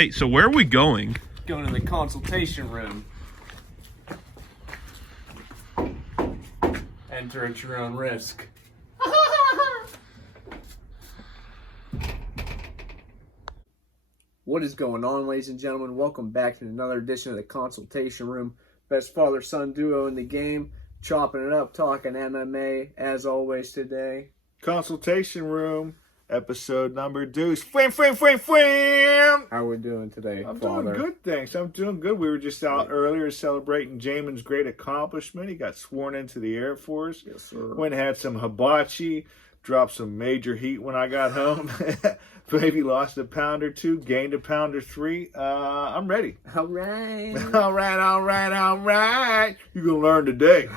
Hey, so where are we going? Going to the consultation room. Enter at your own risk. What is going on, ladies and gentlemen? Welcome back to another edition of the Consultation Room. Best father-son duo in the game. Chopping it up, talking MMA, as always today. Consultation Room, episode number deuce. Fwam! How are we doing today, I'm Father? doing good, thanks. I'm doing good. We were just out earlier celebrating Jaiman's great accomplishment. He got sworn into the Air Force. Yes, sir. Went and had some hibachi. Dropped some major heat when I got home. Maybe lost a pound or two, gained a pound or three. I'm ready. All right. All right. You're going to learn today.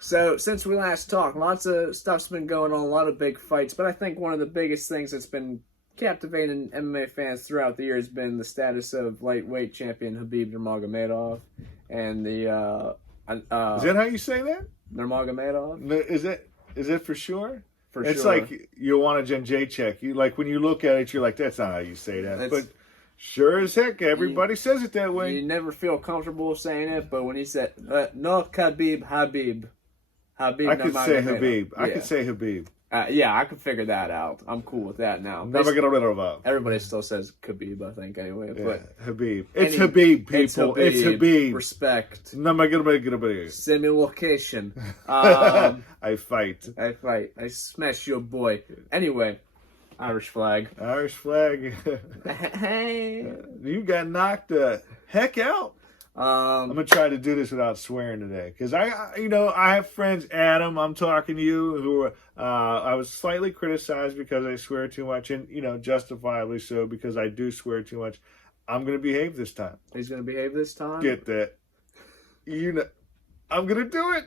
So, since we last talked, lots of stuff's been going on, a lot of big fights, but I think one of the biggest things that's been captivating MMA fans throughout the year has been the status of lightweight champion Khabib Nurmagomedov and the Is that how you say that? Nurmagomedov. Is it for sure? It's sure. like you want a J check. You like when you look at it, you're like, that's not how you say that. But sure as heck, everybody says it that way. You never feel comfortable saying it, but when he said no Habib. I could say Habib. Yeah. I could say Habib. Yeah, I could figure that out. I'm cool with that now. Never get rid of it. Everybody still says Khabib, I think, anyway. Yeah, But Habib. It's Habib, people. It's Habib. Respect. Never get rid of it. Send me location. I fight. I smash your boy. Anyway, Irish flag. Irish flag. Hey. You got knocked the heck out. I'm gonna try to do this without swearing today, because I have friends. Adam, I'm talking to you, who I was slightly criticized because I swear too much, and justifiably so, because I do swear too much. I'm gonna behave this time. He's gonna behave this time. Get that? I'm gonna do it.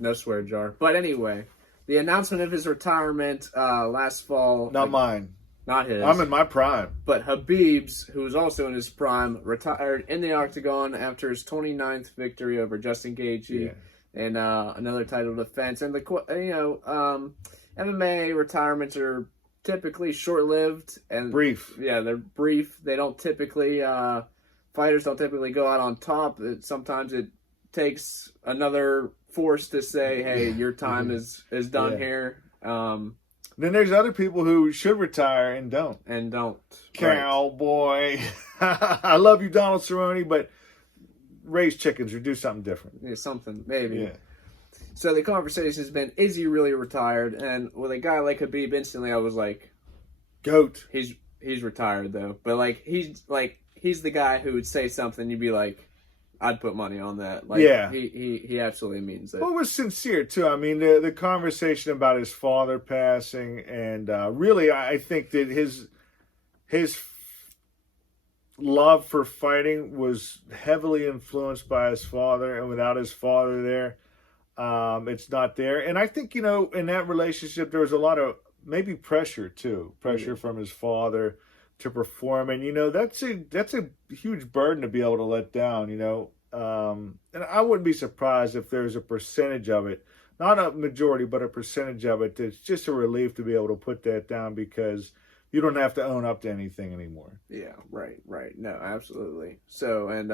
No swear jar. But anyway, the announcement of his retirement last fall. Not mine. Not his. I'm in my prime. But Khabib's, who was also in his prime, retired in the octagon after his 29th victory over Justin Gaethje and another title defense. And MMA retirements are typically short-lived and brief. Yeah, they're brief. They don't typically fighters don't typically go out on top. Sometimes it takes another force to say, "Hey, your time is done here." Then there's other people who should retire and don't. Cowboy. Right. I love you, Donald Cerrone, but raise chickens or do something different. Yeah, something, maybe. Yeah. So the conversation has been, is he really retired? And with a guy like Khabib, instantly I was like, GOAT. He's retired, though. But, he's the guy who would say something, you'd be like, I'd put money on that. Yeah. He absolutely means it. Well, it was sincere, too. I mean, the conversation about his father passing, and really, I think that his love for fighting was heavily influenced by his father, and without his father there, it's not there. And I think, in that relationship, there was a lot of maybe pressure, too. Pressure from his father to perform, and that's a huge burden to be able to let down, and I wouldn't be surprised if there's a percentage of it, not a majority, but a percentage of it that's just a relief to be able to put that down, because you don't have to own up to anything anymore. Yeah, right. No, absolutely. So, and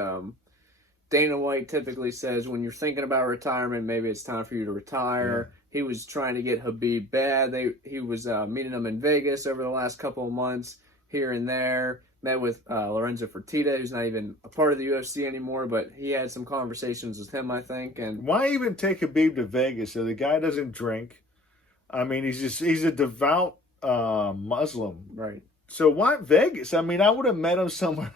Dana White typically says when you're thinking about retirement, maybe it's time for you to retire. Yeah. He was trying to get Khabib bad. He was meeting him in Vegas over the last couple of months. Here and there, met with Lorenzo Fertitta, who's not even a part of the UFC anymore, but he had some conversations with him, I think. And why even take Khabib to Vegas? So the guy doesn't drink. I mean, he's a devout Muslim, right? So why Vegas? I mean, I would have met him somewhere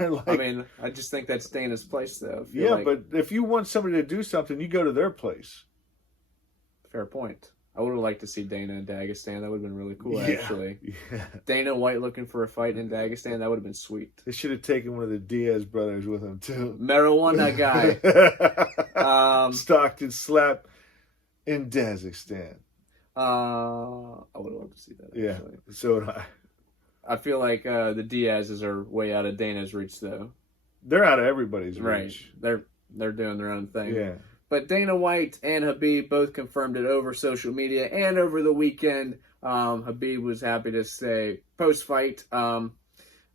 I just think that's Dana's place, though. But if you want somebody to do something, you go to their place. Fair point. I would have liked to see Dana in Dagestan. That would have been really cool, actually. Yeah. Dana White looking for a fight in Dagestan. That would have been sweet. They should have taken one of the Diaz brothers with them, too. Marijuana guy. Stockton slap in Dagestan. I would have loved to see that, actually. Yeah, so would I. I feel like the Diaz's are way out of Dana's reach, though. They're out of everybody's reach. Right. They're doing their own thing. Yeah. But Dana White and Khabib both confirmed it over social media and over the weekend. Khabib was happy to say post-fight.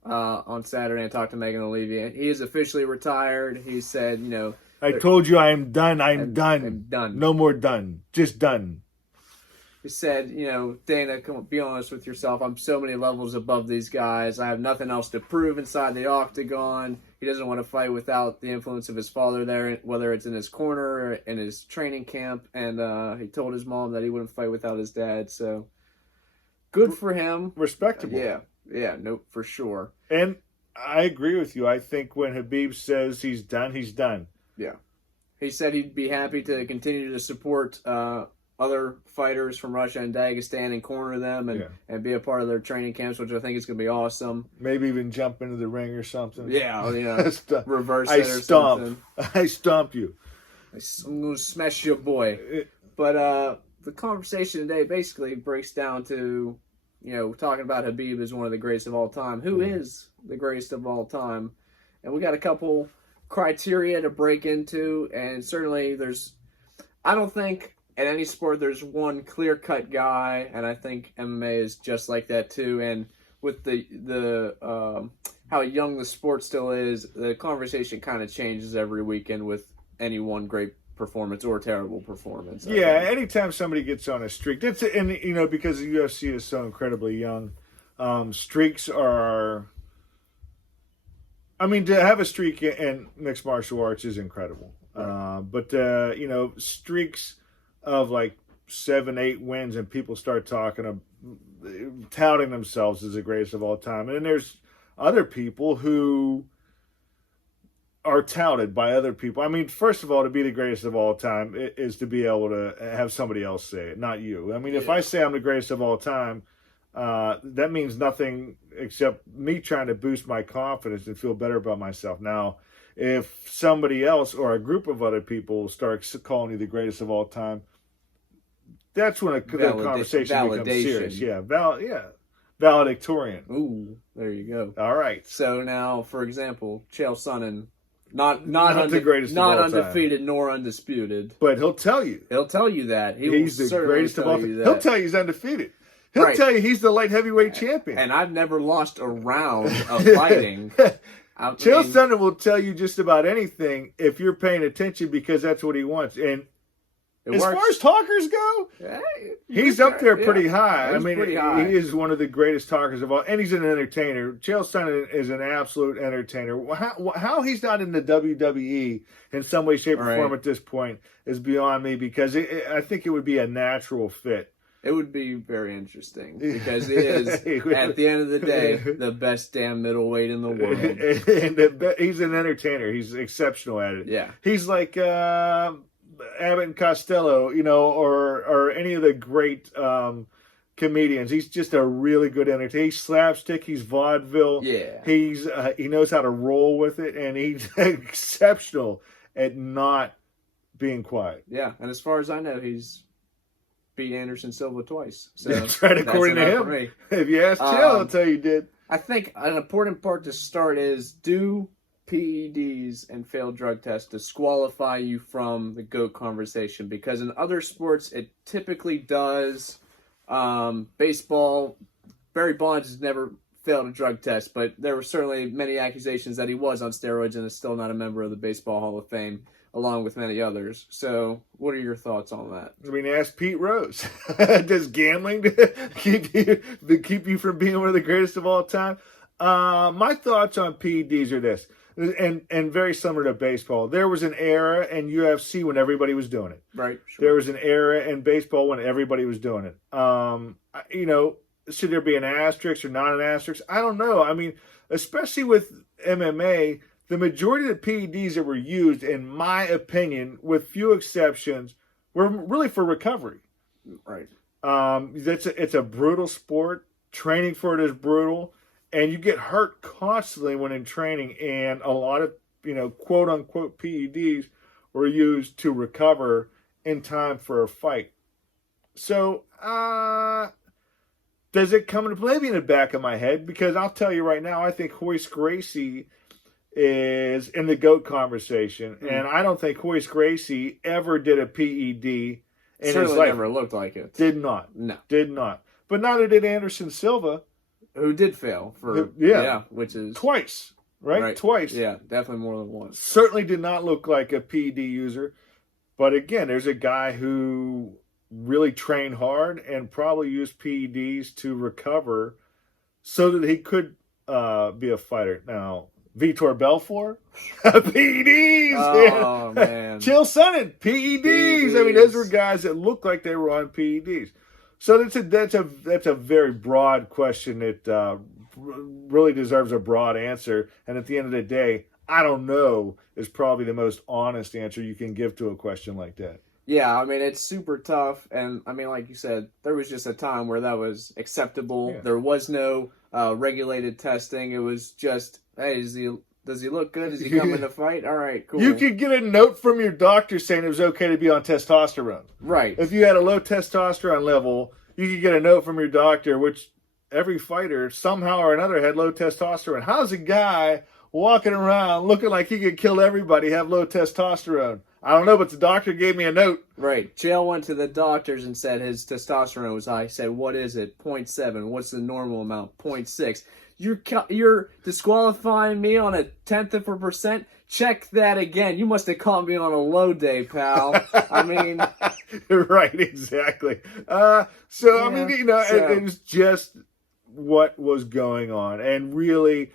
on Saturday and talked to Megan Olivier. He is officially retired. He said, I told you I am done. I'm I'm done. No more done. Just done. He said, Dana, come on, be honest with yourself. I'm so many levels above these guys. I have nothing else to prove inside the octagon. He doesn't want to fight without the influence of his father there, whether it's in his corner or in his training camp. And he told his mom that he wouldn't fight without his dad. So good for him. Respectable. Yeah, no, for sure. And I agree with you. I think when Khabib says he's done, he's done. Yeah. He said he'd be happy to continue to support other fighters from Russia and Dagestan and corner them and be a part of their training camps, which I think is going to be awesome. Maybe even jump into the ring or something. Yeah, reverse I it or something. I stomp you. I'm going to smash your boy. But the conversation today basically breaks down to, talking about Khabib as one of the greatest of all time. Who is the greatest of all time? And we got a couple criteria to break into, and certainly I don't think in any sport there's one clear-cut guy, and I think MMA is just like that too. And with the how young the sport still is, the conversation kind of changes every weekend with any one great performance or terrible performance. Yeah, anytime somebody gets on a streak, because the UFC is so incredibly young, streaks are. I mean, to have a streak in mixed martial arts is incredible. Right. But streaks of like 7-8 wins, and people start touting themselves as the greatest of all time. And then there's other people who are touted by other people. I mean, first of all, to be the greatest of all time is to be able to have somebody else say it, not you. I mean, if I say I'm the greatest of all time, that means nothing except me trying to boost my confidence and feel better about myself. Now, if somebody else or a group of other people starts calling you the greatest of all time, that's when the conversation becomes serious. Yeah, valedictorian. Ooh, there you go. All right. So now, for example, Chael Sonnen, not the greatest, not of all undefeated time. Nor undisputed, but he'll tell you. He'll tell you that He's the greatest of all time. He'll tell you he's undefeated. He'll tell you he's the light heavyweight champion. And I've never lost a round of fighting. Chael Sonnen will tell you just about anything if you're paying attention, because that's what he wants. And as far as talkers go, he's up there pretty high. I mean, he is one of the greatest talkers of all, and he's an entertainer. Chael Sonnen is an absolute entertainer. How he's not in the WWE in some way, shape, or form at this point is beyond me, because I think it would be a natural fit. It would be very interesting, because it is, at the end of the day, the best damn middleweight in the world. And he's an entertainer. He's exceptional at it. Yeah. He's like Abbott and Costello, or any of the great comedians. He's just a really good entertainer. He's slapstick. He's vaudeville. Yeah. He knows how to roll with it, and he's exceptional at not being quiet. Yeah, and as far as I know, he's beat Anderson Silva twice. So that's right, according to him. If you ask Chael, he'll tell you he did. I think an important part to start is, do PEDs and failed drug tests disqualify you from the GOAT conversation? Because in other sports, it typically does. Baseball, Barry Bonds has never failed a drug test, but there were certainly many accusations that he was on steroids and is still not a member of the Baseball Hall of Fame, along with many others. So what are your thoughts on that? I mean, ask Pete Rose. Does gambling keep you from being one of the greatest of all time? My thoughts on PEDs are this, and very similar to baseball. There was an era in UFC when everybody was doing it. Right. Sure. There was an era in baseball when everybody was doing it. Should there be an asterisk or not an asterisk? I don't know. I mean, especially with MMA, the majority of the PEDs that were used, in my opinion, with few exceptions, were really for recovery. Right. It's a brutal sport. Training for it is brutal. And you get hurt constantly when in training. And a lot of, quote unquote PEDs were used to recover in time for a fight. So, does it come into play? Maybe in the back of my head? Because I'll tell you right now, I think Royce Gracie is in the GOAT conversation. And I don't think Royce Gracie ever did a PED in his life. Never looked like it. Did not. No. Did not. But neither did Anderson Silva. who did fail for which is twice, right? Twice. Yeah, definitely more than once. Certainly did not look like a PED user. But again, there's a guy who really trained hard and probably used PEDs to recover so that he could be a fighter. Now, Vitor Belfort, PEDs. Oh, man. Chael Sonnen, PEDs. I mean, those were guys that looked like they were on PEDs. So that's a very broad question that really deserves a broad answer. And at the end of the day, I don't know is probably the most honest answer you can give to a question like that. Yeah, I mean, it's super tough. And, I mean, like you said, there was just a time where that was acceptable. Yeah. There was no regulated testing. It was just, hey, does he look good? Does he come in to fight? All right, cool. You could get a note from your doctor saying it was okay to be on testosterone. Right. If you had a low testosterone level, you could get a note from your doctor, which every fighter somehow or another had low testosterone. How's a guy walking around looking like he could kill everybody have low testosterone? I don't know, but the doctor gave me a note. Right. Chael went to the doctors and said his testosterone was high. He said, what is it? 0.7. What's the normal amount? 0.6. You're disqualifying me on a 1/10 of a percent? Check that again. You must have caught me on a low day, pal. I mean... Right, exactly. I mean, it was just what was going on. And really...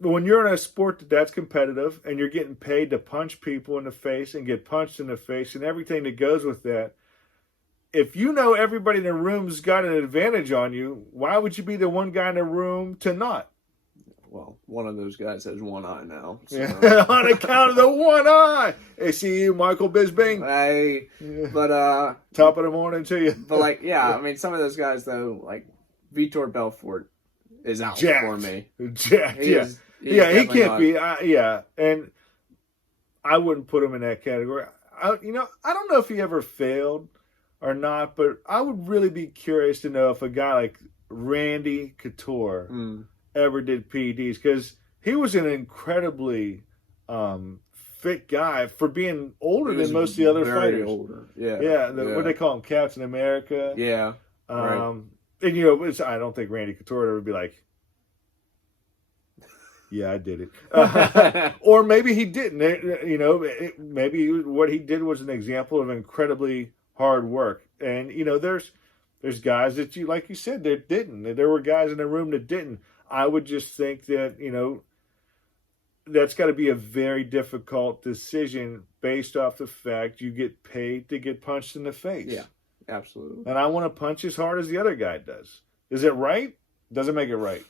when you're in a sport that's competitive and you're getting paid to punch people in the face and get punched in the face and everything that goes with that, if you know everybody in the room's got an advantage on you, why would you be the one guy in the room to not? Well, one of those guys has one eye now. So. Yeah, on account of the one eye. Hey, see you, Michael Bisping. Hey, but... top of the morning to you. But, I mean, some of those guys, though, like Vitor Belfort is out for me. Jacked, he can't be. And I wouldn't put him in that category. I don't know if he ever failed or not, but I would really be curious to know if a guy like Randy Couture ever did PEDs, because he was an incredibly fit guy for being older than most of the other fighters. Older. What they call him, Captain America. Yeah. Right. And I don't think Randy Couture would be like, yeah, I did it. Or maybe he didn't. Maybe what he did was an example of incredibly hard work. And, there's guys that like you said, that didn't. There were guys in the room that didn't. I would just think that, that's got to be a very difficult decision based off the fact you get paid to get punched in the face. Yeah, absolutely. And I want to punch as hard as the other guy does. Is it right? Doesn't make it right.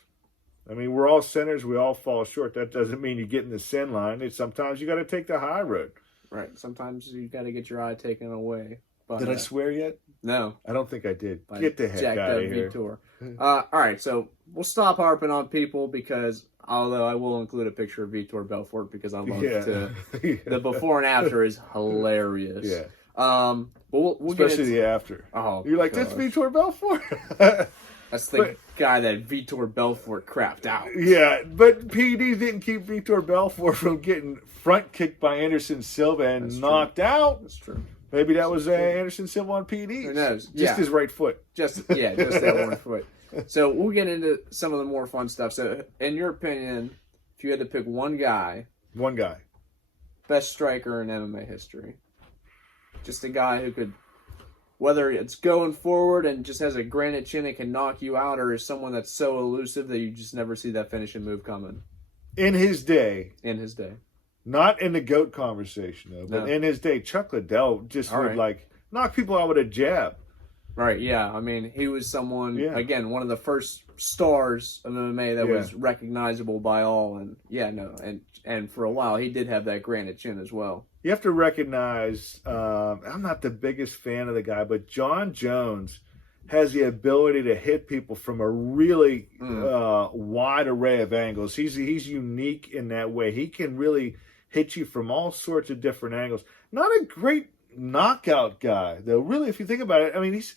I mean, we're all sinners. We all fall short. That doesn't mean you get in the sin line. Sometimes you got to take the high road. Right. Sometimes you got to get your eye taken away. But, did I swear yet? No. I don't think I did. Get the heck out of here. All right, so we'll stop harping on people because, although I will include a picture of Vitor Belfort because I love the before and after is hilarious. Yeah. But we'll especially the after. Oh, you're like, that's Vitor Belfort? That's the guy that Vitor Belfort crapped out. Yeah, but PEDs didn't keep Vitor Belfort from getting front kicked by Anderson Silva and knocked out. That's true. Maybe that was Anderson Silva on PEDs. Who knows? Just his right foot. Just that one foot. So we'll get into some of the more fun stuff. So, in your opinion, if you had to pick one guy, best striker in MMA history, just a guy who could, whether it's going forward and just has a granite chin and can knock you out, or is someone that's so elusive that you just never see that finishing move coming. In his day. Not in the GOAT conversation, though, but in his day, Chuck Liddell just would knock people out with a jab. Right, yeah. I mean, he was someone, again, one of the first stars of MMA that was recognizable by all. And, and for a while, he did have that granite chin as well. You have to recognize, I'm not the biggest fan of the guy, but John Jones has the ability to hit people from a really wide array of angles. He's unique in that way. He can really hit you from all sorts of different angles. Not a great knockout guy, though. Really, if you think about it, I mean, he's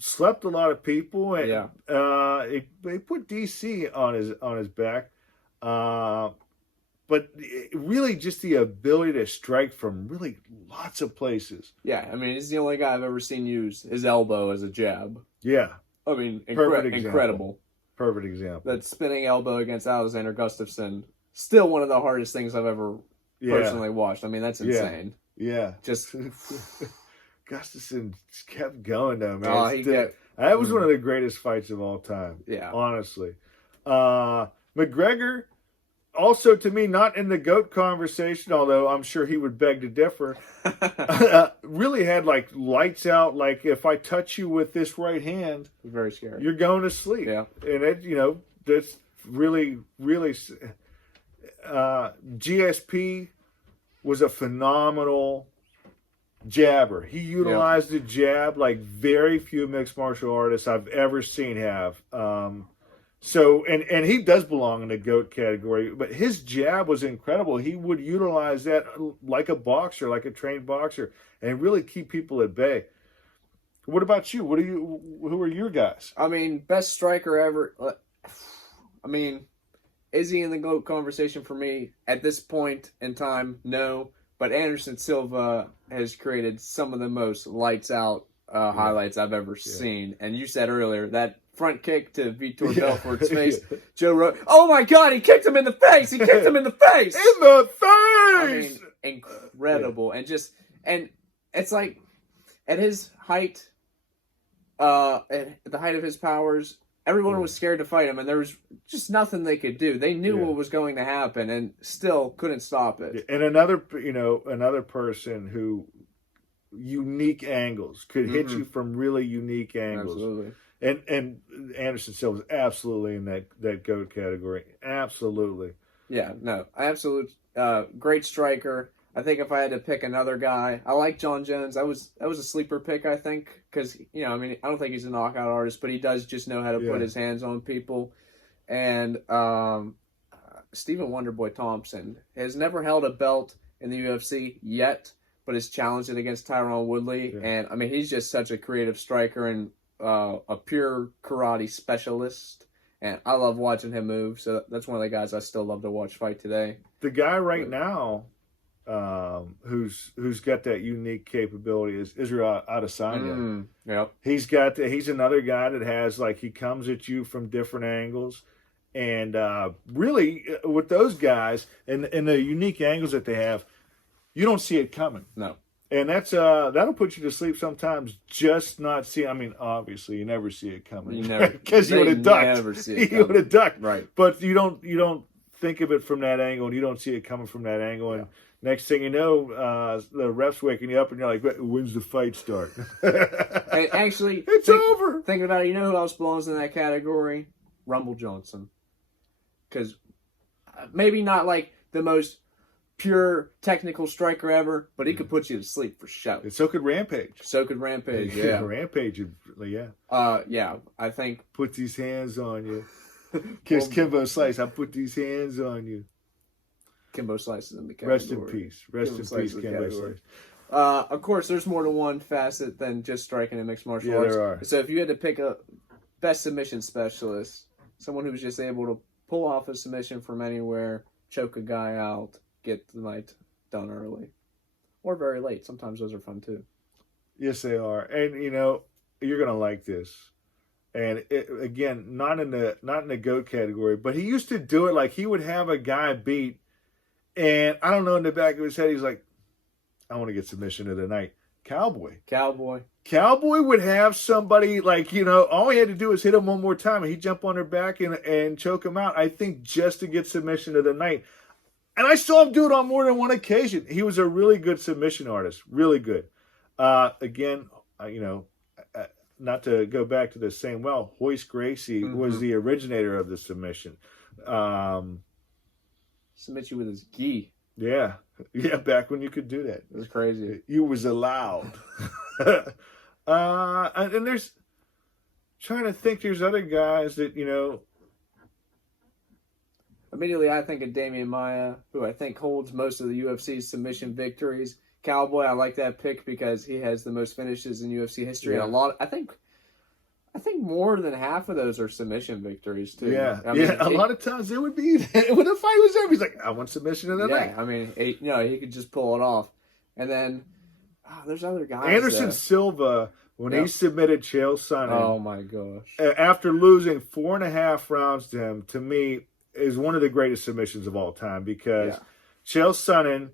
slept a lot of people, and he put DC on his back. But really just the ability to strike from really lots of places. Yeah, I mean, he's the only guy I've ever seen use his elbow as a jab. Yeah. I mean, incredible. Perfect example. That spinning elbow against Alexander Gustafsson, still one of the hardest things I've ever personally watched. I mean, that's insane. Yeah. Just Gustafsson just kept going though, man. Oh, that was one of the greatest fights of all time. Yeah. Honestly. McGregor, also to me, not in the GOAT conversation, although I'm sure he would beg to differ, really had like lights out. Like, if I touch you with this right hand, very scary. You're going to sleep. Yeah. And it, that's really, really, GSP was a phenomenal jabber. He utilized the jab like very few mixed martial artists I've ever seen have. So he does belong in the GOAT category, but his jab was incredible. He would utilize that like a boxer, like a trained boxer, and really keep people at bay. What about you? Who are your guys? I mean, best striker ever. I mean, is he in the GOAT conversation for me at this point in time? No, but Anderson Silva has created some of the most lights out highlights I've ever seen. And you said earlier that front kick to Vitor Belfort's face. Joe Rogan. Oh my God, he kicked him in the face. He kicked him in the face. In the face. I mean, incredible. And it's like at his height, at the height of his powers, everyone was scared to fight him, and there was just nothing they could do. They knew what was going to happen and still couldn't stop it. And another person who unique angles could hit you from really unique angles. Absolutely. And Anderson Silva is absolutely in that GOAT category. Absolutely. Yeah, no, absolute great striker. I think if I had to pick another guy, I like John Jones. That was a sleeper pick, I think, because I mean, I don't think he's a knockout artist, but he does just know how to put his hands on people. And Stephen Wonderboy Thompson has never held a belt in the UFC yet, but is challenging against Tyron Woodley. Yeah. And I mean, he's just such a creative striker and a pure karate specialist. And I love watching him move. So that's one of the guys I still love to watch fight today. The guy right now who's got that unique capability is Israel Adesanya. Yep. He's another guy that has, like, he comes at you from different angles. And really, with those guys and the unique angles that they have, you don't see it coming. No. And that's that'll put you to sleep sometimes. Just not see. I mean, obviously, you never see it coming. You never, because you would have ducked. Never see it coming. You would have ducked. Right. But you don't think of it from that angle, and you don't see it coming from that angle. And next thing you know, the ref's waking you up, and you're like, "When's the fight start?" And actually, it's over. Thinking about it, you know who else belongs in that category? Rumble Johnson. Because maybe not like the most pure technical striker ever, but he could put you to sleep for sure. And so could Rampage. Yeah. Rampage, yeah. Yeah, I think. Put these hands on you. Kiss Kimbo Slice, I put these hands on you. Kimbo Slice is in the category. Rest in peace. Rest in peace, Kimbo Slice. Of course, there's more than one facet than just striking in mixed martial arts. There are. So if you had to pick a best submission specialist, someone who was just able to pull off a submission from anywhere, choke a guy out, get the night done early. Or very late. Sometimes those are fun too. Yes, they are. And, you're going to like this. And, again, not in the GOAT category, but he used to do it like he would have a guy beat, and I don't know, in the back of his head, he's like, I want to get submission of the night. Cowboy would have somebody like, all he had to do is hit him one more time and he'd jump on their back and choke him out, I think, just to get submission of the night. And I saw him do it on more than one occasion. He was a really good submission artist. Really good. Again, not to go back to the same Hoist Gracie was the originator of the submission. Submit you with his gi. Yeah, back when you could do that. It was crazy. You was allowed. And there's, trying to think, there's other guys that, Immediately I think of Damian Maia, who I think holds most of the UFC's submission victories. Cowboy, I like that pick because he has the most finishes in UFC history. Yeah. And I think more than half of those are submission victories too. Yeah, a lot of times it would be when the fight was over. He's like, I want submission of the night. I mean, he could just pull it off. And then there's other guys. Anderson Silva when Yep. he submitted Chael Sonnen. Oh my gosh! After losing 4.5 rounds to him, to me, is one of the greatest submissions of all time because Chael Sonnen,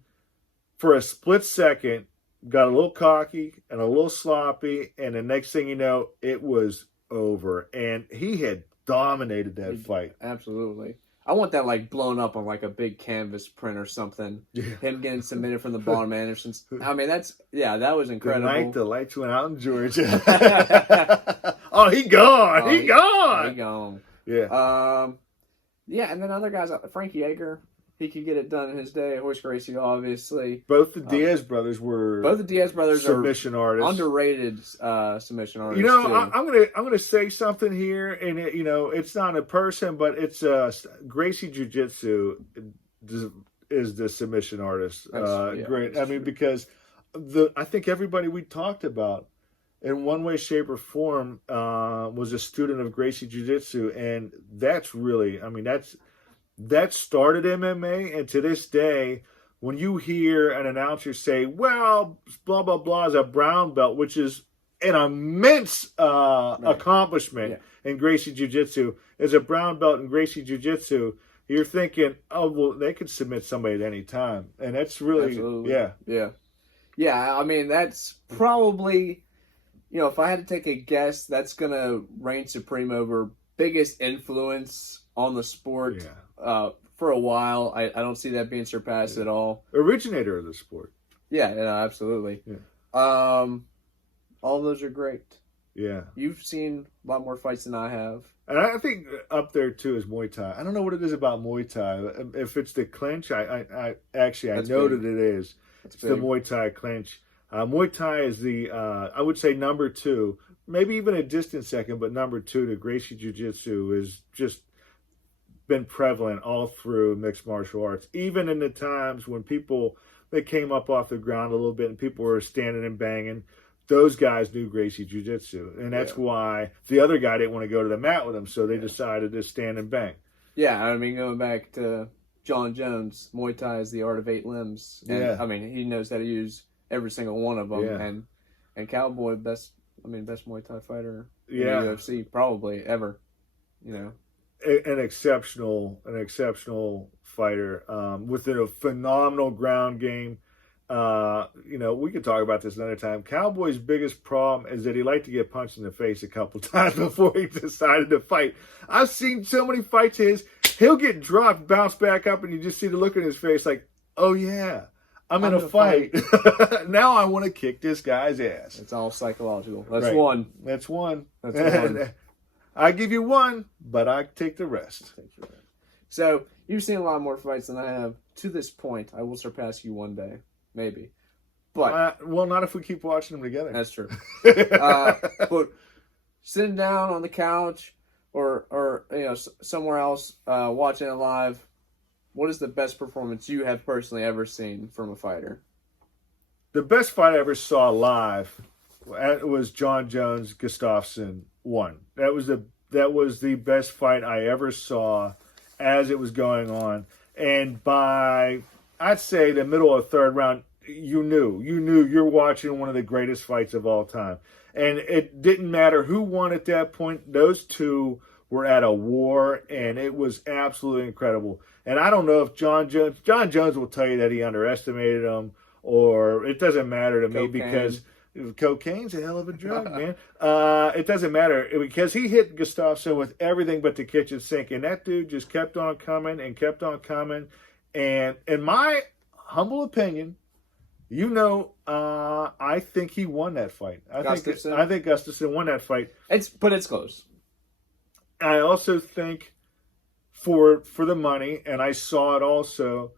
for a split second, got a little cocky and a little sloppy, and the next thing you know, it was over. And he had dominated that fight. Absolutely. I want that like blown up on like a big canvas print or something. Yeah. Him getting submitted from the bottom, Anderson's. I mean, that was incredible. The night the lights went out in Georgia. Oh, he gone. He gone. He gone. Yeah. Yeah, and then other guys, Frank Yeager, he could get it done in his day. Royce Gracie, obviously. Both the Diaz brothers were. Both the Diaz brothers submission artists. Underrated submission artists. You know, I'm gonna say something here, and it's not a person, but it's Gracie Jiu-Jitsu is the submission artist. Great. I mean, because I think everybody we talked about in one way, shape, or form was a student of Gracie Jiu-Jitsu, and that's really, I mean, that started MMA, and to this day, when you hear an announcer say, well, blah, blah, blah is a brown belt, which is an immense accomplishment in Gracie Jiu-Jitsu, is a brown belt in Gracie Jiu-Jitsu, you're thinking, oh, well, they could submit somebody at any time. And that's really, Yeah, I mean, that's probably, if I had to take a guess, that's going to reign supreme over biggest influence on the sport for a while. I don't see that being surpassed at all. Originator of the sport. Yeah, absolutely. Yeah. All those are great. Yeah. You've seen a lot more fights than I have. And I think up there, too, is Muay Thai. I don't know what it is about Muay Thai. If it's the clinch, I know that it is. It's the Muay Thai clinch. Muay Thai is the, I would say, number 2. Maybe even a distant second, but number 2 to Gracie Jiu-Jitsu is just been prevalent all through mixed martial arts. Even in the times when they came up off the ground a little bit and people were standing and banging, those guys knew Gracie Jiu-Jitsu. And that's why the other guy didn't want to go to the mat with him, so they decided to stand and bang. Yeah, I mean, going back to John Jones, Muay Thai is the art of 8 limbs. And, I mean, he knows how to use every single one of them. Yeah. And Cowboy, best Muay Thai fighter in the UFC probably ever. An exceptional fighter with a phenomenal ground game. We could talk about this another time. Cowboy's biggest problem is that he liked to get punched in the face a couple times before he decided to fight. I've seen so many fights of his. He'll get dropped, bounce back up, and you just see the look in his face like, oh yeah, I'm in a fight. Now I want to kick this guy's ass. It's all psychological. That's one. That's one. I give you one, but I take the rest. So you've seen a lot more fights than I have. To this point, I will surpass you one day, maybe. But well, not if we keep watching them together. That's true. But sitting down on the couch or somewhere else watching it live, what is the best performance you have personally ever seen from a fighter? The best fight I ever saw live was John Jones Gustafsson 1. That was the best fight I ever saw as it was going on. And by, I'd say, the middle of the third round, you knew you're watching one of the greatest fights of all time. And it didn't matter who won at that point. Those two were at a war, and it was absolutely incredible. And I don't know if John Jones will tell you that he underestimated him, or it doesn't matter to me because cocaine's a hell of a drug, man. It doesn't matter because he hit Gustafsson with everything but the kitchen sink, and that dude just kept on coming and kept on coming. And in my humble opinion, I think he won that fight. I think Gustafsson won that fight. It's close. I also think for the money, and I saw it also,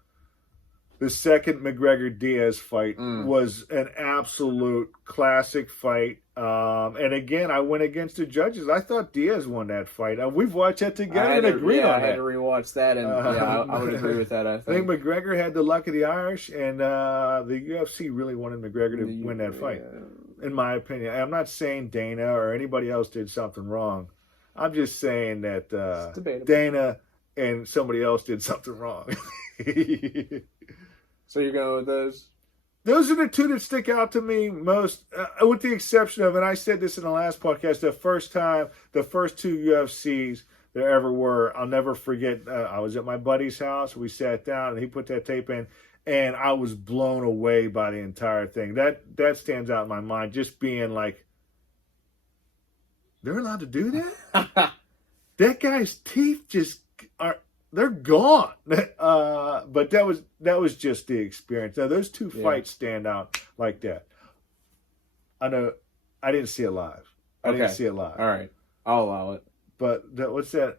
the second McGregor-Diaz fight was an absolute classic fight. And again, I went against the judges. I thought Diaz won that fight. We've watched that together and agreed on that. I had to rewatch that, and I would agree with that. I think McGregor had the luck of the Irish, and the UFC really wanted McGregor to win that fight, in my opinion. I'm not saying Dana or anybody else did something wrong. I'm just saying that Dana and somebody else did something wrong. So you're going with those? those are the two that stick out to me most, with the exception of, and I said this in the last podcast, the first two UFCs there ever were, I'll never forget. I was at my buddy's house. We sat down, and he put that tape in, and I was blown away by the entire thing. That stands out in my mind, just being like, they're allowed to do that? That guy's teeth just they're gone. But that was just the experience. Now those two fights stand out like that. I know I didn't see it live. I didn't see it live. All right. I'll allow it. But what's that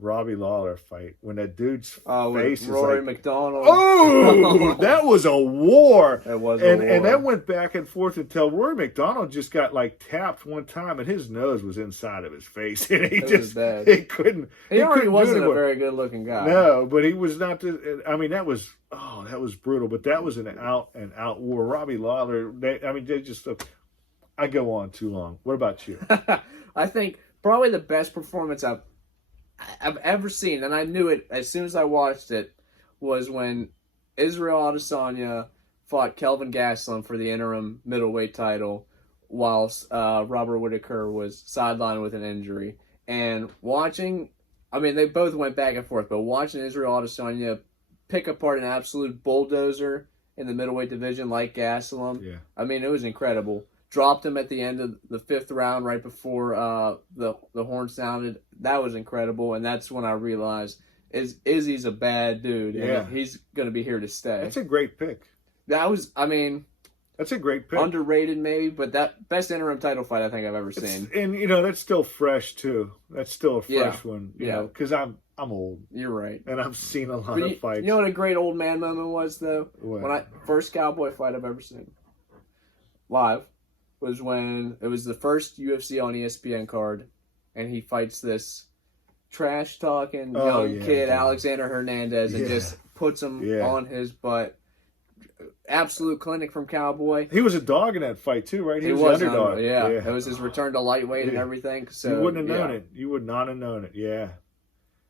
Robbie Lawler fight when that dude's face is Rory like, McDonald? Oh, that was a war. That was a war. And that went back and forth until Rory McDonald just got like tapped one time, and his nose was inside of his face, and he couldn't. He already wasn't a very good looking guy. No, but he was not. I mean, that was brutal. But that was an out and out war. Robbie Lawler. They just. I go on too long. What about you? I think probably the best performance I've ever seen, and I knew it as soon as I watched it, was when Israel Adesanya fought Kelvin Gastelum for the interim middleweight title, whilst Robert Whittaker was sidelined with an injury. And watching, they both went back and forth, but watching Israel Adesanya pick apart an absolute bulldozer in the middleweight division like Gastelum, it was incredible. Dropped him at the end of the 5th round right before the horn sounded. That was incredible, and that's when I realized Izzy's a bad dude, and he's going to be here to stay. That's a great pick. That's a great pick. Underrated maybe, but that best interim title fight I think I've ever seen. And that's still fresh too. That's still a fresh one, you know, because I'm old. You're right, and I've seen a lot of fights. You know what a great old man moment was though? When first cowboy fight I've ever seen live. Was when it was the first UFC on ESPN card, and he fights this trash-talking young kid, Alexander Hernandez, and just puts him on his butt. Absolute clinic from Cowboy. He was a dog in that fight too, right? He was the underdog. It was his return to lightweight and everything. So you wouldn't have known it. You would not have known it. Yeah,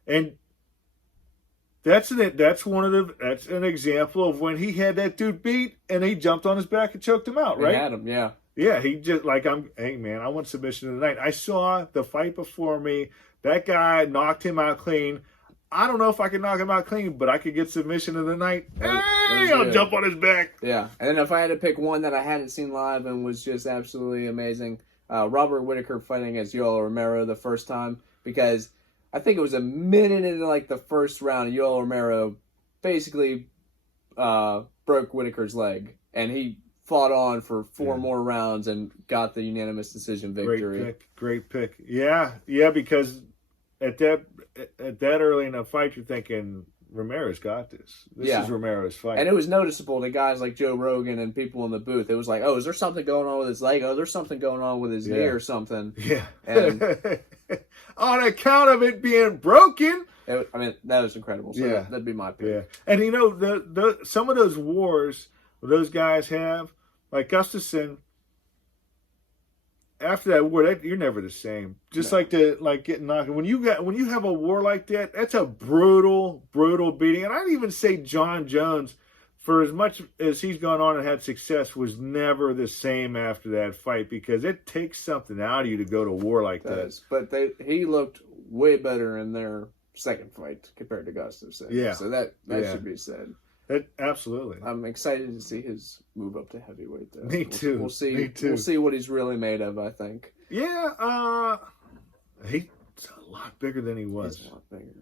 and that's an example of when he had that dude beat, and he jumped on his back and choked him out. Right? He had him. Yeah. Yeah, he just hey man, I want submission tonight. I saw the fight before me. That guy knocked him out clean. I don't know if I can knock him out clean, but I could get submission of the night. Hey, I'll jump on his back. Yeah, and then if I had to pick one that I hadn't seen live and was just absolutely amazing, Robert Whittaker fighting against Yoel Romero the first time, because I think it was a minute into like the first round, Yoel Romero basically broke Whittaker's leg, and he fought on for 4 more rounds and got the unanimous decision victory. Great pick. Yeah, because at that early in the fight, you're thinking Romero's got this. This is Romero's fight. And it was noticeable to guys like Joe Rogan and people in the booth. It was like, oh, is there something going on with his leg? Oh, there's something going on with his knee or something. Yeah. And on account of it being broken. That was incredible. So that'd be my pick. Yeah. And the some of those wars those guys have, like Gustafsson, after that war, you're never the same. Just like getting knocked. When you have a war like that, that's a brutal beating. And I'd even say John Jones, for as much as he's gone on and had success, was never the same after that fight, because it takes something out of you to go to war like that. But he looked way better in their second fight compared to Gustafsson. Yeah. So that should be said. Absolutely. I'm excited to see his move up to heavyweight, though. Me too. We'll see. Me too. We'll see what he's really made of, I think. Yeah. He's a lot bigger than he was. He's a lot bigger.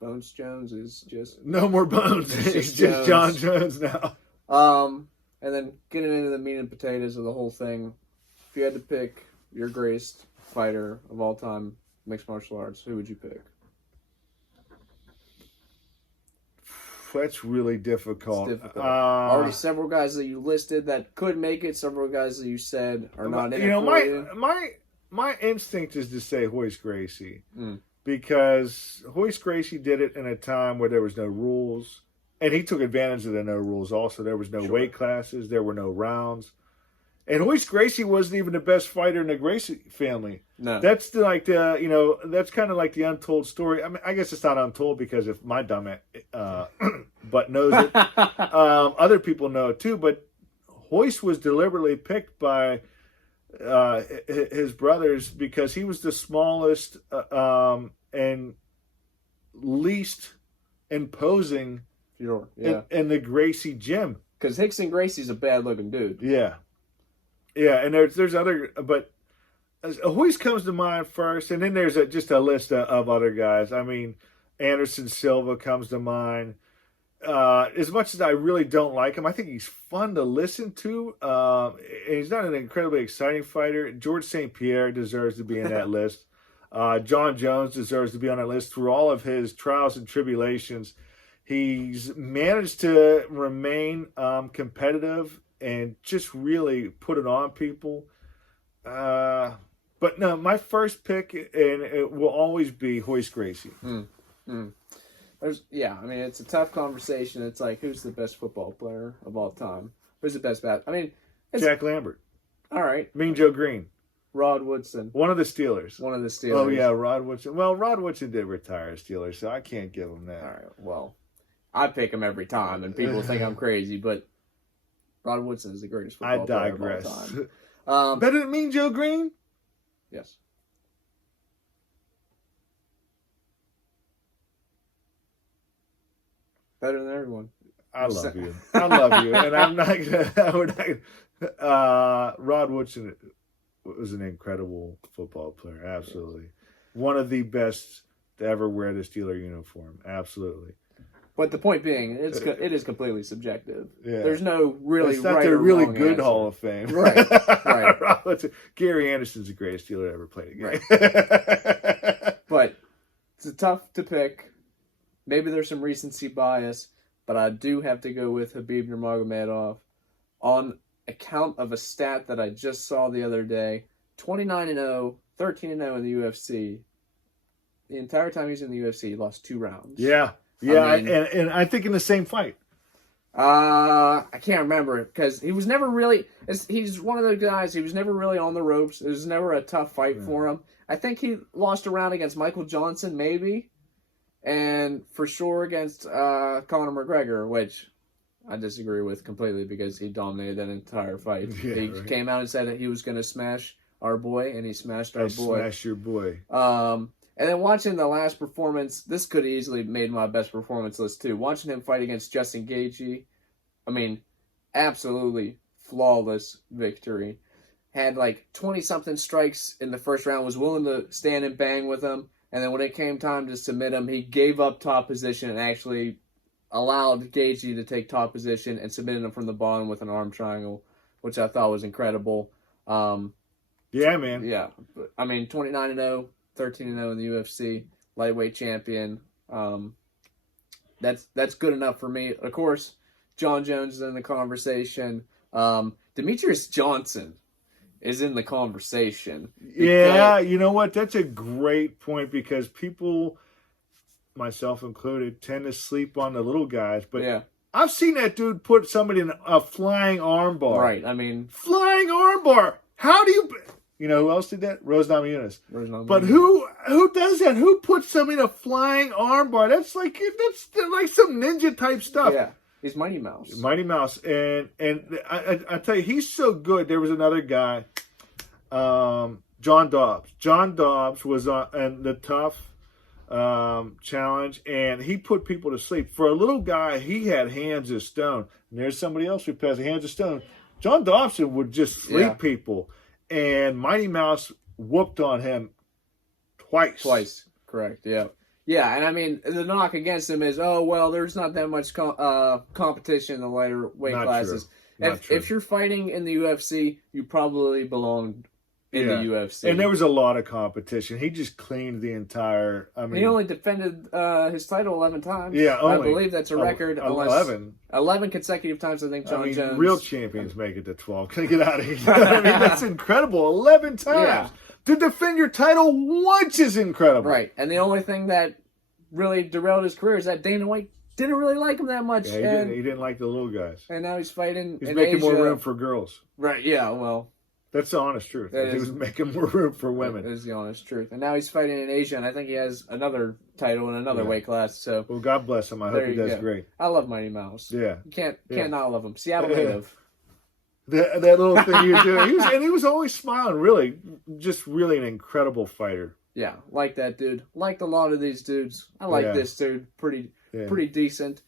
Bones Jones is just... No more Bones. He's just John Jones now. And then getting into the meat and potatoes of the whole thing, if you had to pick your greatest fighter of all time, mixed martial arts, who would you pick? That's really difficult. It's difficult. Already several guys that you listed that could make it. Several guys that you said are not in it. My instinct is to say Royce Gracie, because Royce Gracie did it in a time where there was no rules, and he took advantage of the no rules. Also, there was no weight classes, there were no rounds, and Royce Gracie wasn't even the best fighter in the Gracie family. No, that's that's kind of like the untold story. I mean, I guess it's not untold because if my dumb butt knows it, other people know it too. But Hoist was deliberately picked by his brothers because he was the smallest and least imposing Sure. Yeah. in the Gracie gym. Because Hickson Gracie's a bad looking dude. Yeah. Yeah, and there's other, but Hoist comes to mind first, and then there's just a list of other guys. I mean, Anderson Silva comes to mind. As much as I really don't like him, I think he's fun to listen to. And he's not an incredibly exciting fighter. George St. Pierre deserves to be in that list. John Jones deserves to be on that list. Through all of his trials and tribulations, he's managed to remain competitive and just really put it on people. But no, my first pick, and it will always be Hoist Gracie. I mean, it's a tough conversation. It's like, who's the best football player of all time? Who's the best I mean, Jack Lambert. All right. Mean Joe Green. Rod Woodson. One of the Steelers. Oh, yeah, Rod Woodson. Well, Rod Woodson did retire as Steelers, so I can't give him that. All right. Well, I pick him every time, and people think I'm crazy, but Rod Woodson is the greatest football player of all time. Better than Mean Joe Green? Yes. Better than everyone. I love you. I love you. And I'm not going to... Rod Woodson was an incredible football player. Absolutely. One of the best to ever wear the Steeler uniform. Absolutely. But the point being, it is completely subjective. Yeah. There's no really it's not right the or really wrong good answer. Hall of Fame. Right. Gary Anderson's the greatest Steeler to ever play the game. Right. But it's tough to pick. Maybe there's some recency bias, but I do have to go with Khabib Nurmagomedov on account of a stat that I just saw the other day. 29-0, 13-0 in the UFC. The entire time he was in the UFC, he lost 2 rounds. Yeah. I mean, and I think in the same fight. I can't remember it because he was never really. He's one of those guys. He was never really on the ropes. It was never a tough fight for him. I think he lost a round against Michael Johnson, maybe, and for sure against Conor McGregor, which I disagree with completely because he dominated that entire fight. Yeah, he right. came out and said that he was going to smash our boy, and he smashed our boy. Smash your boy. And then watching the last performance, this could easily have made my best performance list too. Watching him fight against Justin Gaethje, I mean, absolutely flawless victory. Had like 20-something strikes in the first round, was willing to stand and bang with him. And then when it came time to submit him, he gave up top position and actually allowed Gaethje to take top position and submitted him from the bottom with an arm triangle, which I thought was incredible. Yeah, man. Yeah. I mean, 29-0. 13-0 in the UFC, lightweight champion. That's good enough for me. Of course, John Jones is in the conversation. Demetrius Johnson is in the conversation. Yeah, you know what? That's a great point because people, myself included, tend to sleep on the little guys. But yeah. I've seen that dude put somebody in a flying armbar. Right, I mean... Flying armbar! How do you... You know who else did that? Rose Namajunas. But who does that? Who puts somebody in a flying armbar? That's like some ninja type stuff. Yeah, he's Mighty Mouse. Mighty Mouse, and I tell you, he's so good. There was another guy, John Dobbs. John Dobbs was on the tough challenge, and he put people to sleep. For a little guy, he had hands of stone. And there's somebody else who has hands of stone. John Dobson would just sleep people. And Mighty Mouse whooped on him twice. Correct, yeah. Yeah, and I mean, the knock against him is, there's not that much competition in the lighter weight classes. If you're fighting in the UFC, you probably belong in the UFC. And there was a lot of competition. He just cleaned the entire... he only defended his title 11 times. Yeah, only. I believe that's a record. 11? 11 consecutive times, I think, John Jones. Real champions make it to 12. Can I get out of here? I mean, that's incredible. 11 times. Yeah. To defend your title once is incredible. Right. And the only thing that really derailed his career is that Dana White didn't really like him that much. Yeah, he didn't like the little guys. And now he's fighting He's in making Asia. more room for girls. Right, yeah, well... That's the honest truth. He was making more room for women. That is the honest truth. And now he's fighting in Asia, and I think he has another title in another weight class. So, well, God bless him. I hope he does great. I love Mighty Mouse. Yeah. You can't not love him. Seattle native. That little thing you're doing. He was always smiling. Really, just really an incredible fighter. Yeah, like that dude. Liked a lot of these dudes. I like this dude. Pretty decent.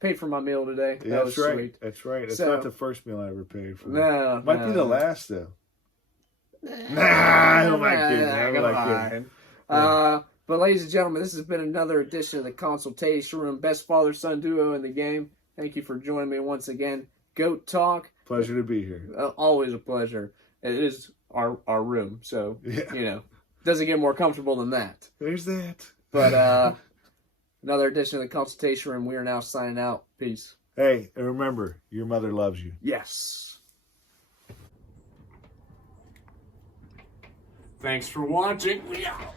Paid for my meal today. Yeah, that was right. sweet. That's right. It's So, not the first meal I ever paid for. No, Might be the last though. I don't like it. I don't like it. But ladies and gentlemen, this has been another edition of the Consultation Room. Best father-son duo in the game. Thank you for joining me once again. Goat Talk. Pleasure to be here. Always a pleasure. It is our room, so doesn't get more comfortable than that. There's that. But another edition of the Consultation Room. We are now signing out. Peace. Hey, and remember, your mother loves you. Yes. Thanks for watching. We out.